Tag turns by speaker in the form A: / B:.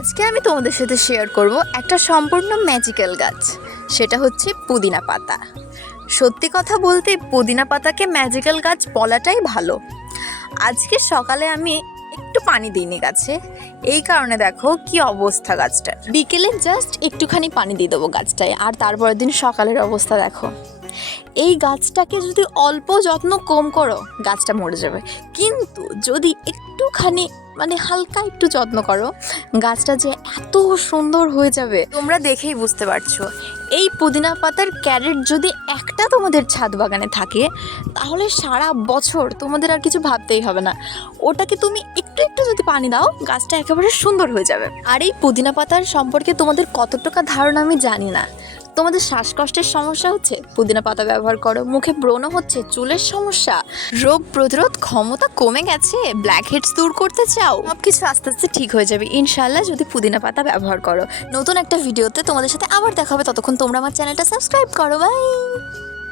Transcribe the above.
A: আজকে আমি তোমাদের সাথে শেয়ার করব একটা সম্পূর্ণ ম্যাজিক্যাল গাছ। সেটা হচ্ছে পুদিনা পাতা। সত্যি কথা বলতে পুদিনা পাতাকে ম্যাজিক্যাল গাছ বলাটাই ভালো। আজকে সকালে আমি একটু পানি দিইনি গাছে। এই কারণে দেখো কি অবস্থা গাছটার। বিকেলে জাস্ট একটুখানি পানি দিয়ে দেবো গাছটায়, আর তারপরের দিন সকালের অবস্থা দেখো। এই গাছটাকে যদি অল্প যত্ন কম করো, গাছটা মরে যাবে। কিন্তু যদি একটুখানি মানে হালকা একটু যত্ন করো। গাছটা যে এত সুন্দর হয়ে যাবে। তোমরা দেখেই বুঝতে পারছ। এই পুদিনা পাতার ক্যারেট যদি একটা তোমাদের ছাদ বাগানে থাকে, তাহলে সারা বছর তোমাদের আর কিছু ভাবতেই হবে না। ওটাকে তুমি একটু একটু যদি পানি দাও, গাছটা একেবারে সুন্দর হয়ে যাবে। আর এই পুদিনা পাতার সম্পর্কে তোমাদের কতটুকু ধারণা আমি জানি না। তোমাদের শ্বাসকষ্টের সমস্যা হচ্ছে? পুদিনা পাতা ব্যবহার করো। মুখে ব্রণ হচ্ছে, চুলের সমস্যা। রোগ প্রতিরোধ ক্ষমতা কমে গেছে। ব্ল্যাক হেডস দূর করতে চাও? সব কিছু আস্তে আস্তে ঠিক হয়ে যাবে। ইনশাল্লাহ যদি পুদিনা পাতা ব্যবহার করো। নতুন একটা ভিডিওতে তোমাদের সাথে আবার দেখা হবে। ততক্ষণ তোমরা আমার চ্যানেলটা সাবস্ক্রাইব করো। বাই